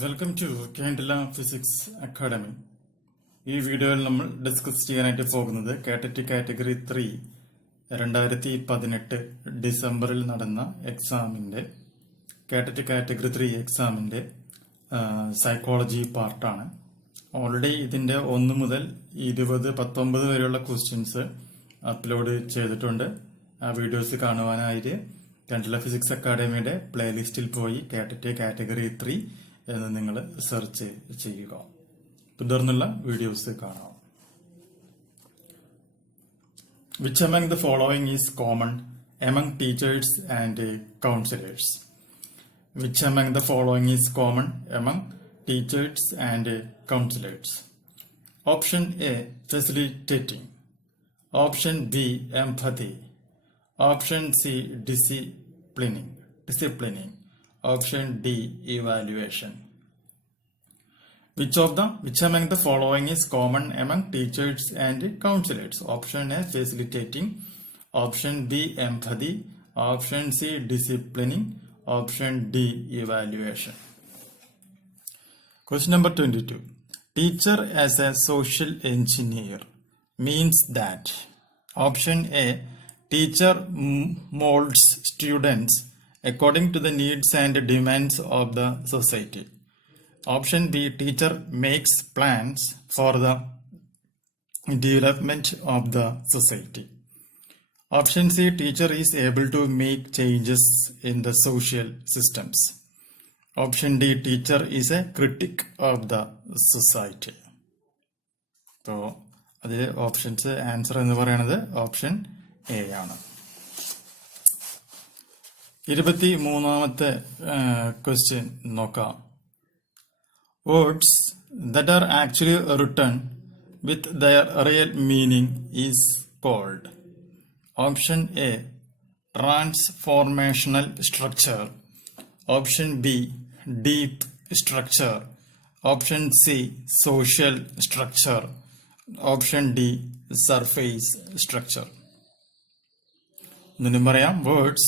Welcome to Kerala physics academy. ഈ വീഡിയോയിൽ നമ്മൾ ഡിസ്കസ് ചെയ്യാനായിട്ട് പോകുന്നത് KTET കാറ്റഗറി 3 2018 ഡിസംബറിൽ നടന്ന എക്സാമിന്റെ KTET കാറ്റഗറി 3 എക്സാമിന്റെ സൈക്കോളജി പാർട്ടാണ്. ഓൾറെഡി ഇതിന്റെ 1 മുതൽ 19 വരെയുള്ള ക്വസ്റ്റ്യൻസ് അപ്ലോഡ് ചെയ്തിട്ടുണ്ട്. ആ വീഡിയോസ് കാണുവാനായിട്ട് കേരള ഫിസിക്സ് അക്കാഡമിയുടെ പ്ലേലിസ്റ്റിൽ പോയി KTET കാറ്റഗറി 3 എന്ന് നിങ്ങൾ സെർച്ച് ചെയ്യുക. തുടർന്നുള്ള വീഡിയോസ് കാണാം. Which among the following is common among teachers and counselors? Which among the following is common among teachers and counselors? Option A, facilitating. Option B, empathy. Option C, disciplining. Option D, evaluation. Which among the following is common among teachers and counselors? Option A, facilitating. Option B, empathy. Option C, disciplining. Option D, evaluation. Question number 22. Teacher as a social engineer means that. Option A, teacher molds students according to the needs and demands of the society. Option B, teacher makes plans for the development of the society. Option C, teacher is able to make changes in the social systems. Option D, teacher is a critic of the society. So, the options answer എന്ന് പറയുന്നത് option A ആണ്. 23ാമത്തെ question നോക്കാം. Words that are actually written with their real meaning is called. Option A, transformational structure. Option B, deep structure. Option C, social structure. Option D, surface structure. Words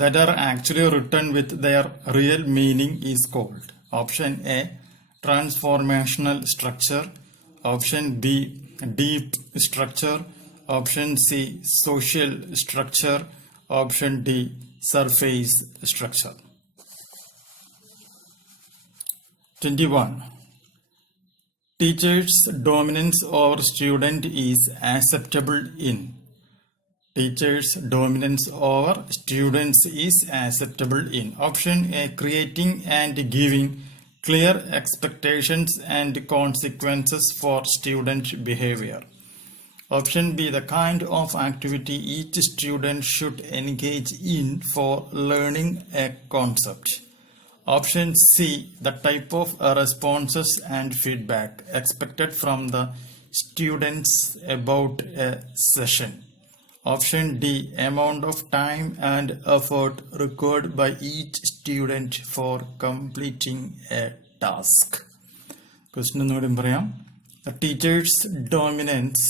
that are actually written with their real meaning is called. Option A, transformational structure. Option B, deep structure. Option C, social structure. Option D, surface structure. 21. Teacher's dominance over student is acceptable in. Teacher's dominance over students is acceptable in. Option A, creating and giving clear expectations and consequences for student behavior. Option B, the kind of activity each student should engage in for learning a concept. Option C, the type of responses and feedback expected from the students about a session. Option D, amount of time and effort required by each student for completing a task. Question ഒന്നുകൂടി പറയാം. The teacher's dominance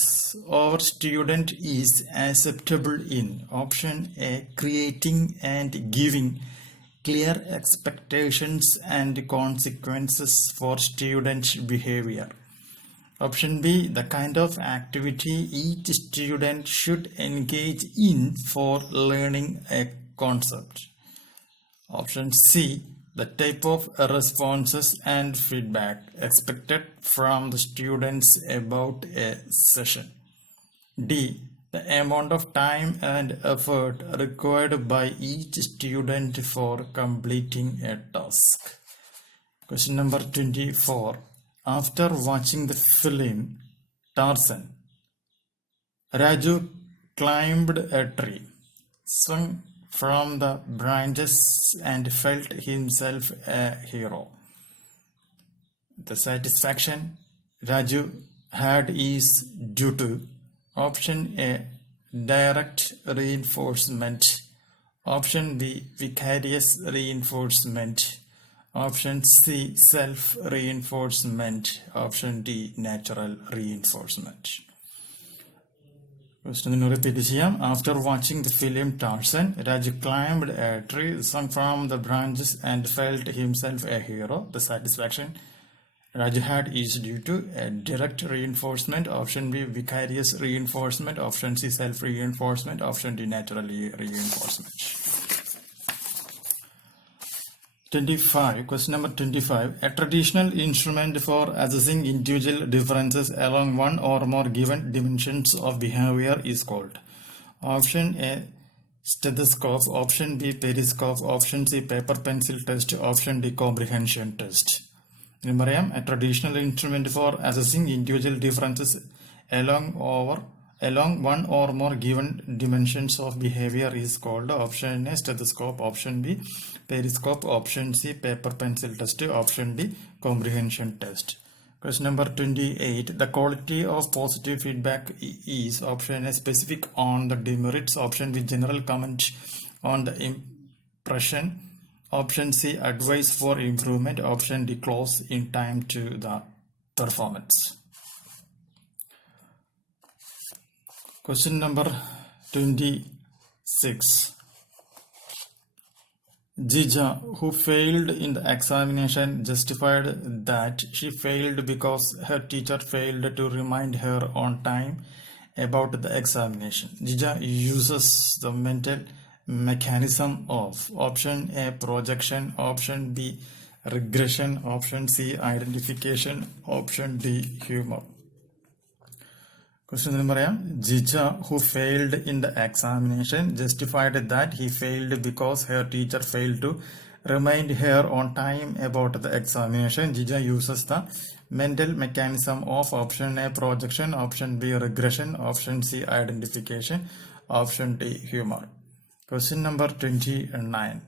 over student is acceptable in. Option A, creating and giving clear expectations and consequences for student behavior. Option B, the kind of activity each student should engage in for learning a concept. Option C, the type of responses and feedback expected from the students about a session. D, the amount of time and effort required by each student for completing a task. Question number 24. After watching the film Tarzan, Raju climbed a tree, swung from the branches and felt himself a hero. The satisfaction Raju had is due to. Option A, direct reinforcement. Option B, vicarious reinforcement. Option C, self-reinforcement. Option D, natural reinforcement. Question repeat ചെയ്യാം. After watching the film Tarzan, Raj climbed a tree, swung from the branches and felt himself a hero. The satisfaction Raj had is due to a direct reinforcement. Option B, vicarious reinforcement. Option C, self-reinforcement. Option D, natural reinforcement. 25. Question number 25. A traditional instrument for assessing individual differences along one or more given dimensions of behavior is called. Option A, stethoscope. Option B, periscope. Option C, paper pencil test. Option D, comprehension test. A traditional instrument for assessing individual differences along one or more given dimensions of behavior is called. Option A, stethoscope. Option B, periscope. Option C, paper pencil test. Option D, comprehension test. Question number 28. The quality of positive feedback is. Option A, specific on the demerits. Option B, general comment on the impression. Option C, advice for improvement. Option D, close in time to the performance. Question number 26. Jija, who failed in the examination, justified that she failed because her teacher failed to remind her on time about the examination. Jija uses the mental mechanism of. Option A, projection. Option B, regression. Option C, identification. Option D, humor. Question number 1. Jija, who failed in the examination, justified that he failed because her teacher failed to remind her on time about the examination. Jija uses the mental mechanism of. Option A, projection. Option B, regression. Option C, identification. Option D, humor. Question number 29.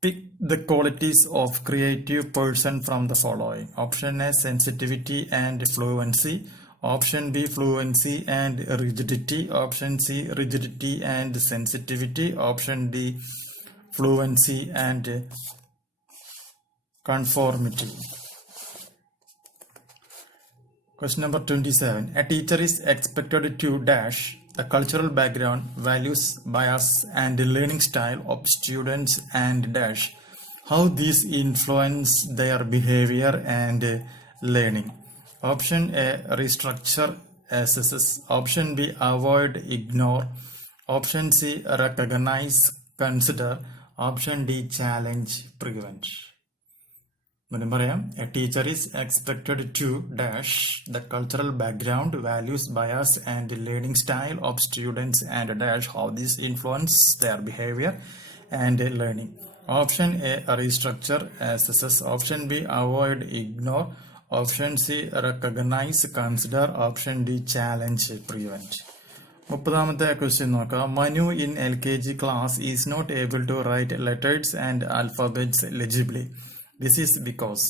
Pick the qualities of creative person from the following. Option A, sensitivity and fluency. Option B, fluency and rigidity. Option C, rigidity and sensitivity. Option D, fluency and conformity. Question number 27. A teacher is expected to dash the cultural background, values, bias, and learning style of students and dash how these influence their behavior and learning. Option A, restructure, assess. Option B, avoid, ignore. Option C, recognize, consider. Option D, challenge, prevent. A teacher is expected to dash the cultural background, values, bias, and learning style of students and dash how these influence their behavior and learning. Option A, restructure, assess. Option B, avoid, ignore. Option C, recognize, consider. Option D, challenge, prevent. 30th question നോക്കാം. Manu in LKG class is not able to write letters and alphabets legibly. This is because.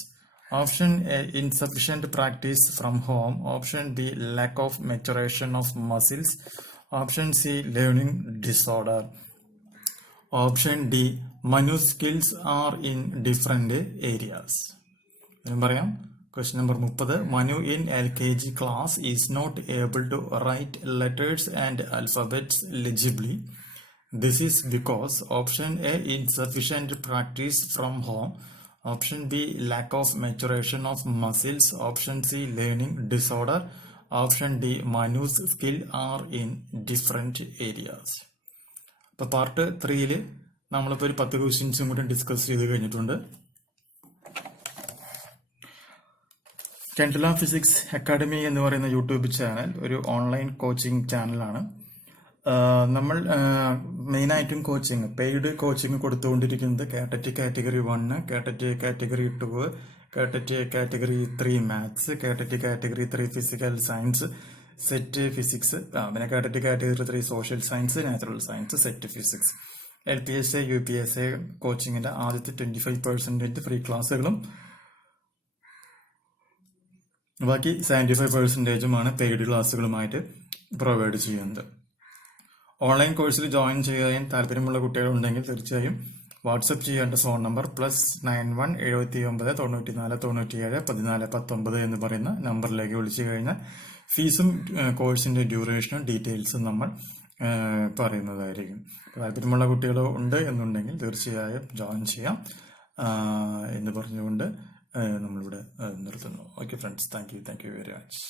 Option A, insufficient practice from home. Option B, lack of maturation of muscles. Option C, learning disorder. Option D, Manu's skills are in different areas. Question number 30. Manu in LKG class is not able to write letters and alphabets legibly. This is because. Option A, insufficient practice from home. Option B, lack of maturation of muscles. Option C, learning disorder. Option D, Manu's skills are in different areas. അപ്പോൾ part 3 നമ്മളിപ്പോൾ ഒരു 10 ക്വസ്റ്റ്യൻസും കൂടി discuss ചെയ്ത് കഴിഞ്ഞിട്ടുണ്ട്. കെൻഡല physics academy എന്ന് പറയുന്ന YouTube channel ഒരു ഓൺലൈൻ കോച്ചിങ് ചാനലാണ്. നമ്മൾ മെയിനായിട്ടും കോച്ചിങ്, പെയ്ഡ് കോച്ചിങ് കൊടുത്തുകൊണ്ടിരിക്കുന്നത് KTET category 1, KTET category 2, KTET category 3 maths, KTET category 3 physical science, SET physics, പിന്നെ KTET category 3 social science, natural science, SET physics. LPSA UPSA കോച്ചിങ്ങിന്റെ ആദ്യത്തെ 25% ഫ്രീ ക്ലാസ്സുകളും ബാക്കി 75%-ഉമാണ് പെയ്ഡ് ക്ലാസ്സുകളുമായിട്ട് പ്രൊവൈഡ് ചെയ്യുന്നത്. ഓൺലൈൻ കോഴ്സിൽ ജോയിൻ ചെയ്യാൻ താല്പര്യമുള്ള കുട്ടികളുണ്ടെങ്കിൽ തീർച്ചയായും വാട്സപ്പ് ചെയ്യേണ്ട ഫോൺ നമ്പർ +91 79 94 97 14 19 എന്ന് പറയുന്ന നമ്പറിലേക്ക് വിളിച്ചു കഴിഞ്ഞാൽ ഫീസും കോഴ്സിൻ്റെ ഡ്യൂറേഷനും ഡീറ്റെയിൽസും നമ്മൾ പറയുന്നതായിരിക്കും. താല്പര്യമുള്ള കുട്ടികൾ ഉണ്ട് എന്നുണ്ടെങ്കിൽ തീർച്ചയായും ജോയിൻ ചെയ്യാം എന്ന് പറഞ്ഞുകൊണ്ട് നമ്മളിവിടെ നിർത്തുന്നു. Okay friends, thank you very much.